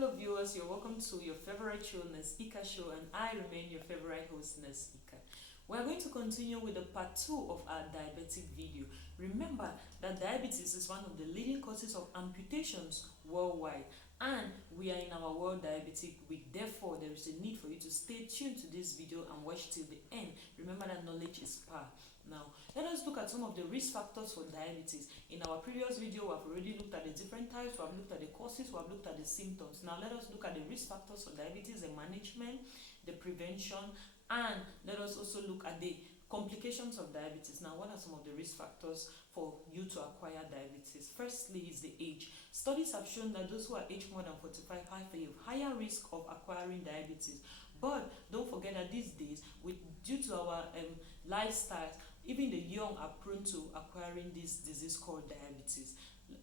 Hello viewers, you're welcome to your favorite show, Nasika Show, and I remain your favorite host, Nasika. We're going to continue with the part 2 of our diabetic video. Remember that diabetes is one of the leading causes of amputations worldwide, and we are in our World Diabetic Week. Therefore, there is a need for you to stay tuned to this video and watch till the end. Remember that knowledge is power. Now, let us look at some of the risk factors for diabetes. In our previous video, we have already looked at the different types, we have looked at the causes, we have looked at the symptoms. Now, let us look at the risk factors for diabetes, the management, the prevention, and let us also look at the complications of diabetes. Now, what are some of the risk factors for you to acquire diabetes? Firstly is the age. Studies have shown that those who are aged more than 45 have a higher risk of acquiring diabetes. But don't forget that these days, due to our lifestyles, even the young are prone to acquiring this disease called diabetes.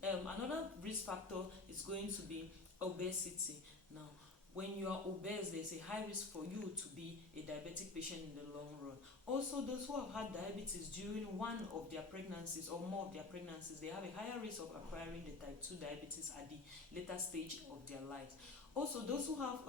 Another risk factor is going to be obesity. Now, when you are obese, there's a high risk for you to be a diabetic patient in the long run. Also, those who have had diabetes during one of their pregnancies or more of their pregnancies, they have a higher risk of acquiring the type 2 diabetes at the later stage of their lives. Also, those who have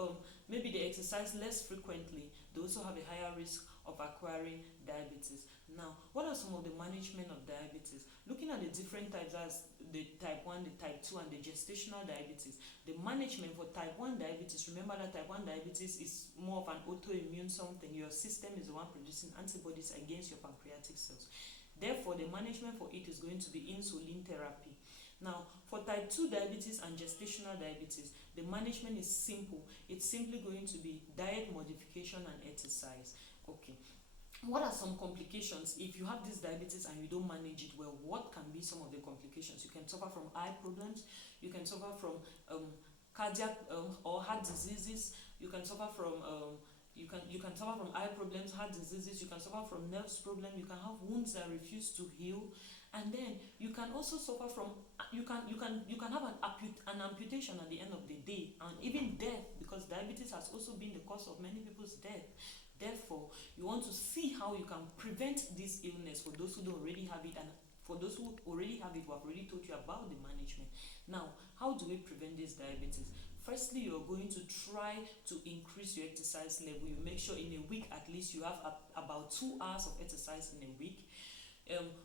maybe they exercise less frequently, they also have a higher risk of acquiring diabetes. Now, what are some of the management of diabetes? Looking at the different types as the type 1, the type 2, and the gestational diabetes. The management for type 1 diabetes, remember that type 1 diabetes is more of an autoimmune something. Your system is the one producing antibodies against your pancreatic cells. Therefore, the management for it is going to be insulin therapy. Now, for type 2 diabetes and gestational diabetes, the management is simple. It's simply going to be diet modification and exercise. Okay. What are some complications if you have this diabetes and you don't manage it well? What can be some of the complications? You can suffer from eye problems. You can suffer from cardiac or heart diseases. You can suffer from you can suffer from eye problems, heart diseases. You can suffer from nerves problem. You can have wounds that refuse to heal, and then you can also suffer from you can have an amputation at the end of the day, and even death, because diabetes has also been the cause of many people's death. Therefore, you want to see how you can prevent this illness for those who don't already have it, and for those who already have it, we have already told you about the management. Now, how do we prevent this diabetes? Firstly, you're going to try to increase your exercise level. You make sure in a week at least you have about 2 hours of exercise in a week.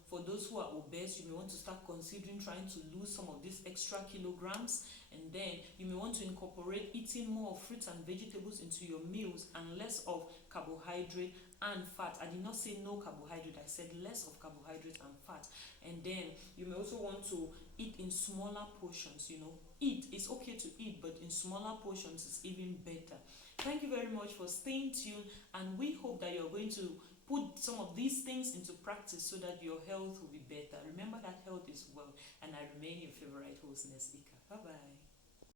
For those who are obese, you may want to start considering trying to lose some of these extra kilograms, and then you may want to incorporate eating more of fruits and vegetables into your meals and less of carbohydrate and fat. I did not say no carbohydrate, I said less of carbohydrate and fat. And then you may also want to eat in smaller portions. It's okay to eat, but in smaller portions is even better. Thank you very much for staying tuned, and we hope that you're going to put some of these things into practice so that your health will be better. Remember that health is wealth, and I remain your favorite host, Nesika. Bye-bye.